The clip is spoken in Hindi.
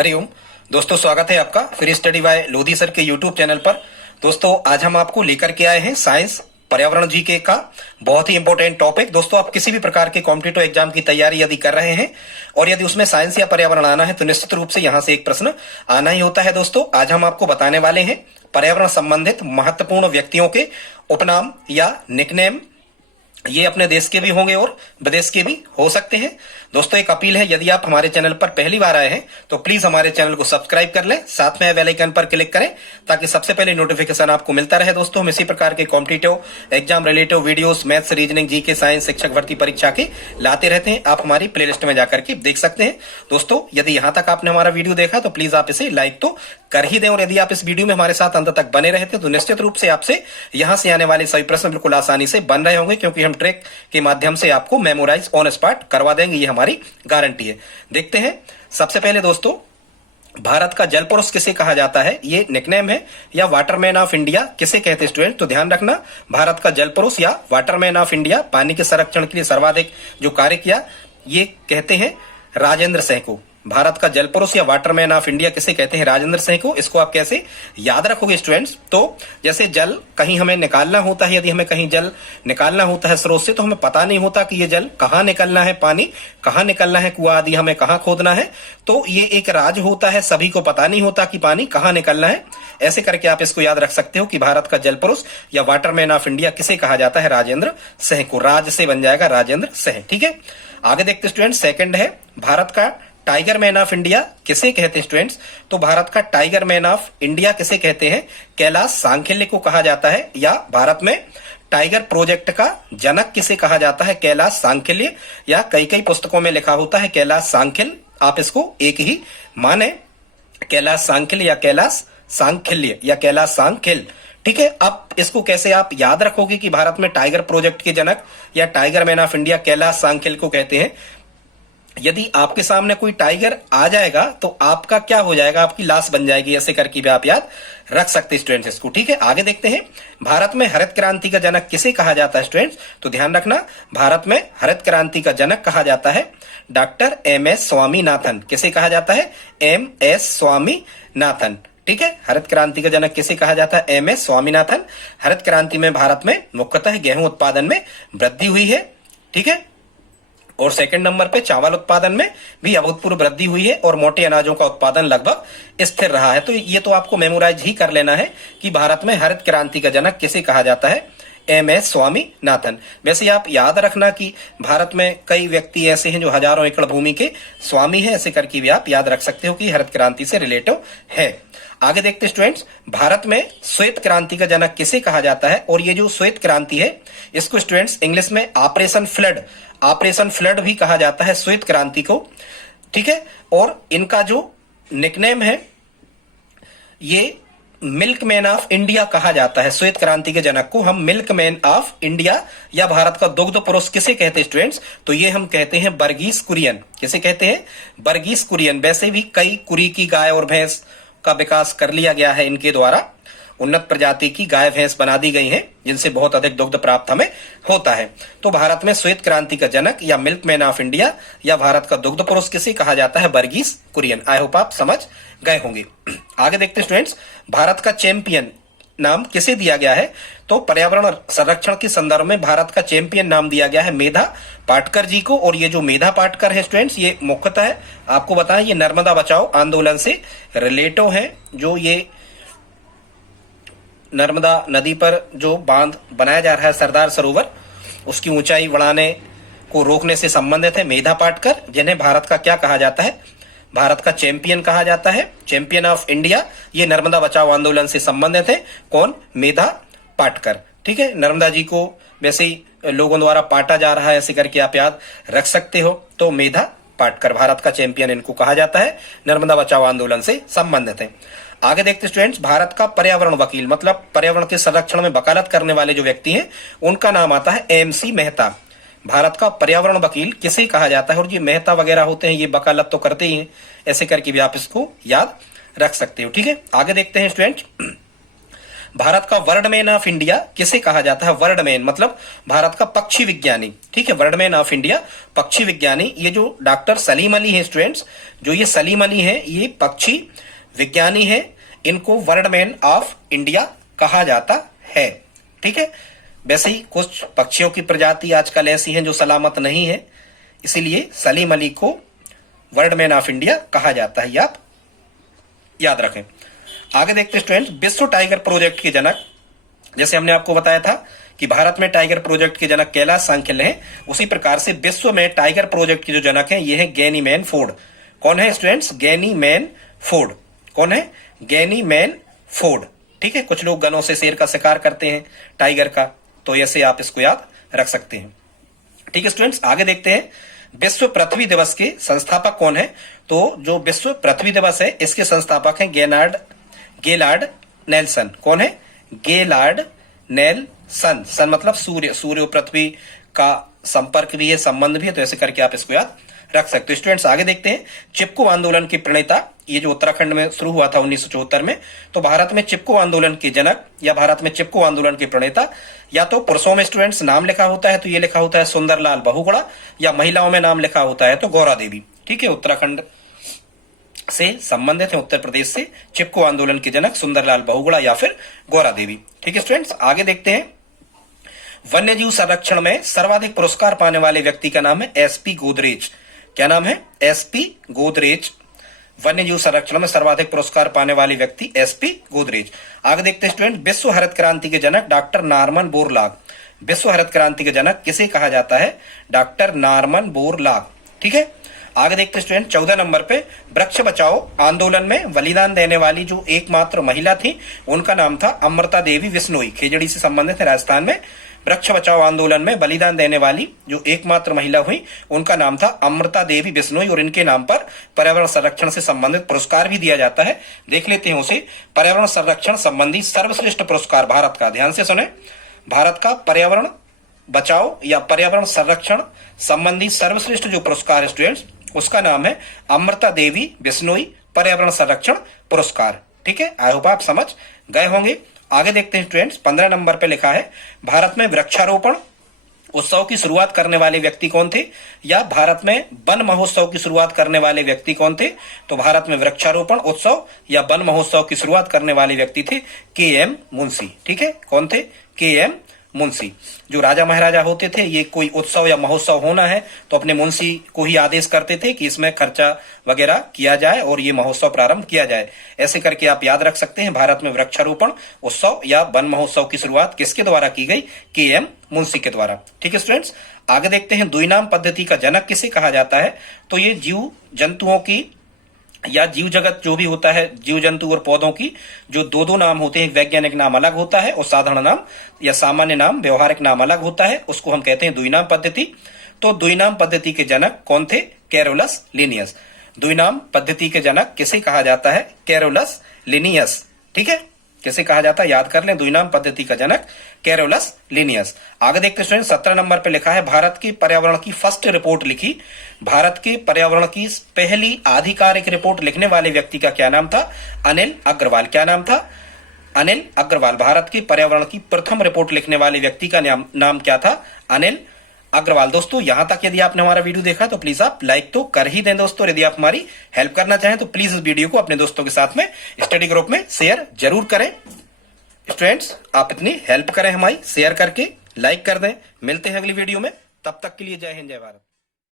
हरिओम दोस्तों, स्वागत है आपका free study bye Lodhi sir के यूट्यूब चैनल पर। दोस्तों आज हम आपको लेकर के आए हैं साइंस पर्यावरण जीके का बहुत ही इंपॉर्टेंट टॉपिक। दोस्तों आप किसी भी प्रकार के कॉम्पिटिटिव एग्जाम की तैयारी यदि कर रहे हैं और यदि उसमें साइंस या पर्यावरण आना है तो निश्चित रूप से यहां से एक प्रश्न आना ही होता है। दोस्तों आज हम आपको बताने वाले हैं पर्यावरण संबंधित महत्वपूर्ण व्यक्तियों के उपनाम या निकनेम। ये अपने देश के भी होंगे और विदेश के भी हो सकते हैं। दोस्तों एक अपील है, यदि आप हमारे चैनल पर पहली बार आए हैं तो प्लीज हमारे चैनल को सब्सक्राइब कर लें, साथ में बेल आइकन पर क्लिक करें ताकि सबसे पहले नोटिफिकेशन आपको मिलता रहे। दोस्तों हम इसी प्रकार के competitive exam relative videos, maths, reasoning, GK, science, शिक्षक भर्ती परीक्षा के लाते रहते हैं। आप हमारी प्लेलिस्ट में जाकर के देख सकते हैं। दोस्तों यदि यहां तक आपने हमारा वीडियो देखा तो प्लीज आप इसे लाइक तो कर ही दें, और यदि आप इस वीडियो में हमारे साथ अंत तक बने रहते तो निश्चित रूप से आपसे यहां से आने वाले सभी प्रश्न बिल्कुल आसानी से बन रहे होंगे, क्योंकि हम ट्रिक के माध्यम से आपको मेमोराइज ऑन स्पॉट करवा देंगे, ये हमारी गारंटी है। देखते हैं सबसे पहले दोस्तों, भारत का जल पुरुष किसे कहा जाता है? ये निकनेम है। या वाटरमैन ऑफ इंडिया किसे कहते हैं स्टूडेंट? तो ध्यान रखना, भारत का जल पुरुष या वाटरमैन ऑफ इंडिया, पानी के संरक्षण के लिए सर्वाधिक जो कार्य किया, ये कहते हैं राजेंद्र सिंह को। भारत का जल पुरुष या वाटरमैन ऑफ इंडिया किसे कहते हैं? राजेंद्र सिंह को। इसको आप कैसे याद रखोगे स्टूडेंट्स? तो जैसे जल कहीं हमें निकालना होता है, यदि हमें कहीं जल निकालना होता है स्रोत से, तो हमें पता नहीं होता कि ये जल कहाँ निकलना है, पानी कहाँ निकलना है, कुआं आदि हमें कहाँ खोदना है। तो ये एक राज होता है, सभी को पता नहीं होता कि पानी कहाँ निकलना है। ऐसे करके आप इसको याद रख सकते हो कि भारत का जल पुरुष या वाटरमैन ऑफ इंडिया किसे कहा जाता है? राजेंद्र सिंह को। राज से बन जाएगा राजेंद्र सिंह। ठीक है, आगे देखते स्टूडेंट। सेकंड है, भारत का टाइगर मैन ऑफ इंडिया किसे कहते हैं स्टूडेंट्स? तो भारत का टाइगर मैन ऑफ इंडिया किसे कहते हैं? कैलाश सांखिल्य को कहा जाता है। या भारत में टाइगर प्रोजेक्ट का जनक किसे कहा जाता है? कैलाश सांखिल्य। या कई कई पुस्तकों में लिखा होता है कैलाश सांखिल, आप इसको एक ही माने, कैलाश सांखिल या कैलाश सांखिल्य या कैलाश सांखिल। ठीक है, अब इसको कैसे आप याद रखोगे कि भारत में टाइगर प्रोजेक्ट के जनक या tiger man of India Kailash Sankhala को कहते हैं? यदि आपके सामने कोई टाइगर आ जाएगा तो आपका क्या हो जाएगा? आपकी लाश बन जाएगी। ऐसे करके भी आप याद रख सकते हैं स्टूडेंट्स इसको। ठीक है, आगे देखते हैं। भारत में हरित क्रांति का जनक किसे कहा जाता है स्टूडेंट्स? तो ध्यान रखना, भारत में हरित क्रांति का जनक कहा जाता है डॉक्टर एम.एस. स्वामीनाथन। किसे कहा जाता है? एम.एस. स्वामीनाथन। ठीक है, हरित क्रांति का जनक किसे कहा जाता है? एम.एस. स्वामीनाथन। हरित क्रांति में भारत में मुख्यतः गेहूं उत्पादन में वृद्धि हुई है। ठीक है, और सेकंड नंबर पे चावल उत्पादन में भी अभूतपूर्व वृद्धि हुई है और मोटे अनाजों का उत्पादन लगभग स्थिर रहा है। तो ये तो आपको मेमोराइज ही कर लेना है कि भारत में हरित क्रांति का जनक किसे कहा जाता है? एम.एस. स्वामीनाथन। वैसे आप याद रखना कि भारत में कई व्यक्ति ऐसे हैं जो हजारों एकड़ भूमि के स्वामी हैं। ऐसे करके भी आप याद रख सकते हो कि हरित क्रांति से रिलेटिव है। आगे देखते स्टूडेंट्स, भारत में श्वेत क्रांति का जनक किसे कहा जाता है? और ये जो श्वेत क्रांति है इसको स्टूडेंट्स इंग्लिश में ऑपरेशन फ्लड भी कहा जाता है, श्वेत क्रांति को। ठीक है, और इनका जो निकनेम है ये मिल्कमैन ऑफ इंडिया कहा जाता है। श्वेत क्रांति के जनक को हम मिल्कमैन ऑफ इंडिया या भारत का दुग्ध पुरुष किसे कहते हैं स्टूडेंट्स? तो ये हम कहते हैं वर्गीस कुरियन। किसे कहते हैं? वर्गीस कुरियन। वैसे भी कई कुरी की गाय और भैंस का विकास कर लिया गया है इनके द्वारा, उन्नत प्रजाति की गाय भैंस बना दी गई हैं जिनसे बहुत अधिक दुग्ध प्राप्त हमें होता है। तो भारत में श्वेत क्रांति का जनक या मिल्कमैन ऑफ इंडिया या भारत का दुग्ध पुरुष किसे कहा जाता है? वर्गीस कुरियन। आई होप आप समझ गए होंगे। आगे देखते स्टूडेंट्स, भारत का चैंपियन नाम किसे दिया गया है? तो पर्यावरण संरक्षण के संदर्भ में भारत का चैंपियन नाम दिया गया है मेधा पाटकर जी को। और ये जो मेधा पाटकर है स्टूडेंट्स, ये मुख्यतः है आपको बताएं, ये नर्मदा बचाओ आंदोलन से रिलेटिव है। जो ये नर्मदा नदी पर जो बांध बनाया जा रहा है सरदार सरोवर, उसकी ऊंचाई बढ़ाने को रोकने से संबंधित है मेधा पाटकर, जिन्हें भारत का क्या कहा जाता है? भारत का चैंपियन कहा जाता है, चैंपियन ऑफ इंडिया। ये नर्मदा बचाओ आंदोलन से संबंधित है। कौन? मेधा पाटकर। ठीक है, नर्मदा जी को वैसे ही लोगों द्वारा पाटा जा रहा है, ऐसे करके आप याद रख सकते हो। तो मेधा पाटकर भारत का चैंपियन इनको कहा जाता है, नर्मदा बचाओ आंदोलन से संबंधित है। आगे देखते स्टूडेंट्स, भारत का पर्यावरण वकील मतलब पर्यावरण के संरक्षण में वकालत करने वाले जो व्यक्ति हैं उनका नाम आता है एम.सी. मेहता। भारत का पर्यावरण वकील किसे कहा जाता है? और ये मेहता वगैरह होते हैं, ये वकालत तो करते ही हैं। ऐसे करके भी आप इसको याद रख सकते हो। ठीक है, आगे देखते हैं स्टूडेंट, भारत का वर्डमैन ऑफ इंडिया किसे कहा जाता है? वर्डमैन मतलब भारत का पक्षी विज्ञानी, ठीक है, वर्डमैन ऑफ इंडिया पक्षी विज्ञानी। ये जो डॉक्टर सलीम अली है स्टूडेंट्स, जो ये सलीम अली है, ये पक्षी विज्ञानी है, इनको वर्डमैन ऑफ इंडिया कहा जाता है, ठीक है। वैसे ही कुछ पक्षियों की प्रजाति आजकल ऐसी हैं जो सलामत नहीं है, इसीलिए सलीम अली को वर्डमैन ऑफ इंडिया कहा जाता है, आप याद रखें। आगे देखते हैं स्टूडेंट्स, विश्व टाइगर प्रोजेक्ट के जनक, जैसे हमने आपको बताया था कि भारत में टाइगर प्रोजेक्ट के जनक कैलाश सांख्यल हैं, उसी प्रकार से विश्व में टाइगर प्रोजेक्ट के जो जनक हैं ये है गैनीमैन फोर्ड। कौन है स्टूडेंट्स? गैनीमैन फोर्ड। कौन है? गैनीमैन फोर्ड, ठीक है। कुछ लोग गनों से शेर का शिकार करते हैं, टाइगर का, तो ऐसे आप इसको याद रख सकते हैं, ठीक है स्टूडेंट्स। आगे देखते हैं, विश्व पृथ्वी दिवस के संस्थापक कौन है? तो जो विश्व पृथ्वी दिवस है इसके संस्थापक हैं गेलार्ड नेल्सन। कौन है? Gaillard Nelson. सन मतलब सूर्य, सूर्य और पृथ्वी का संपर्क भी है, संबंध भी है, तो ऐसे करके आप इसको याद रख सकते हो। स्टूडेंट्स आगे देखते हैं, चिपको आंदोलन के प्रणेता, ये जो उत्तराखंड में शुरू हुआ था 1974 में, तो भारत में चिपको आंदोलन के जनक या भारत में चिपको आंदोलन के प्रणेता, या तो पुरुषों में स्टूडेंट्स नाम लिखा होता है तो ये लिखा होता है सुंदरलाल बहुगुणा, या महिलाओं में नाम लिखा होता है तो गौरा देवी, ठीक है। उत्तराखंड से संबंधित है, उत्तर प्रदेश से। चिपको आंदोलन के जनक सुंदरलाल बहुगुणा या फिर गौरा देवी, ठीक है स्टूडेंट्स। आगे देखते हैं, वन्यजीव संरक्षण में सर्वाधिक पुरस्कार पाने वाले व्यक्ति का नाम है एसपी गोदरेज। क्या नाम है? एसपी गोदरेज। वन्यजीव संरक्षण में सर्वाधिक पुरस्कार पाने वाले व्यक्ति एसपी गोदरेज। आगे देखते हैं स्टूडेंट, विश्व हरित क्रांति के जनक डॉक्टर नॉर्मन बोरलॉग। विश्व हरित क्रांति के जनक किसे कहा जाता है? डॉक्टर नॉर्मन बोरलॉग, ठीक है। आगे देखते हैं स्टूडेंट, 14 नंबर पे, वृक्ष बचाओ आंदोलन में बलिदान देने वाली जो एकमात्र महिला थी उनका नाम था अमृता देवी बिश्नोई। खेजड़ी से संबंधित है, राजस्थान में। वृक्ष बचाओ आंदोलन में बलिदान देने वाली जो एकमात्र महिला हुई उनका नाम था अमृता देवी बिश्नोई, और इनके नाम पर पर्यावरण संरक्षण से संबंधित पुरस्कार भी दिया जाता है। देख लेते हैं उसे। पर्यावरण संरक्षण संबंधी सर्वश्रेष्ठ पुरस्कार भारत का, ध्यान से सुने, भारत का पर्यावरण बचाओ या पर्यावरण संरक्षण संबंधी सर्वश्रेष्ठ जो पुरस्कार है स्टूडेंट्स, उसका नाम है अमृता देवी बिश्नोई पर्यावरण संरक्षण पुरस्कार, ठीक है। आई होप आप समझ गए होंगे। आगे देखते हैं स्टूडेंट्स, 15 नंबर पे लिखा है, भारत में वृक्षारोपण उत्सव की शुरुआत करने वाले व्यक्ति कौन थे? या भारत में वन महोत्सव की शुरुआत करने वाले व्यक्ति कौन थे? तो भारत में वृक्षारोपण उत्सव या वन महोत्सव की शुरुआत करने वाले व्यक्ति थे के.एम. मुंशी, ठीक है। कौन थे? के.एम. मुंशी। जो राजा महाराजा होते थे, ये कोई उत्सव या महोत्सव होना है तो अपने मुंशी को ही आदेश करते थे कि इसमें खर्चा वगैरह किया जाए और ये महोत्सव प्रारंभ किया जाए। ऐसे करके आप याद रख सकते हैं, भारत में वृक्षारोपण उत्सव या वन महोत्सव की शुरुआत किसके द्वारा की गई? के.एम. मुंशी के द्वारा, ठीक है स्टूडेंट्स। आगे देखते हैं, द्विनाम पद्धति का जनक किसे कहा जाता है? तो ये जीव जंतुओं की या जीव जगत जो भी होता है, जीव जंतु और पौधों की जो दो दो नाम होते हैं, वैज्ञानिक नाम अलग होता है और साधारण नाम या सामान्य नाम, व्यवहारिक नाम अलग होता है, उसको हम कहते हैं द्विनाम पद्धति। तो द्विनाम पद्धति के जनक कौन थे? Carolus Linnaeus. द्विनाम पद्धति के जनक किसे कहा जाता है? कैरोलस लिनियस, ठीक है। किसे कहा जाता है? याद कर लें, द्विनाम पद्धति का जनक कैरोलस लिनियस। आगे देखते हैं, 17 नंबर पे लिखा है, भारत की पर्यावरण की फर्स्ट रिपोर्ट लिखी। भारत के पर्यावरण की पहली आधिकारिक रिपोर्ट लिखने वाले व्यक्ति का क्या नाम था? अनिल अग्रवाल। क्या नाम था? अनिल अग्रवाल। भारत की पर्यावरण की प्रथम रिपोर्ट लिखने वाले व्यक्ति का नाम क्या था? अनिल अग्रवाल। दोस्तों यहां तक यदि आपने हमारा वीडियो देखा तो प्लीज आप लाइक तो कर ही दें दोस्तों। यदि आप हमारी हेल्प करना चाहें तो प्लीज इस वीडियो को अपने दोस्तों के साथ में स्टडी ग्रुप में शेयर जरूर करें। स्टूडेंट्स आप इतनी हेल्प करें हमारी, शेयर करके लाइक कर दें। मिलते हैं अगली वीडियो में, तब तक के लिए जय हिंद जय भारत।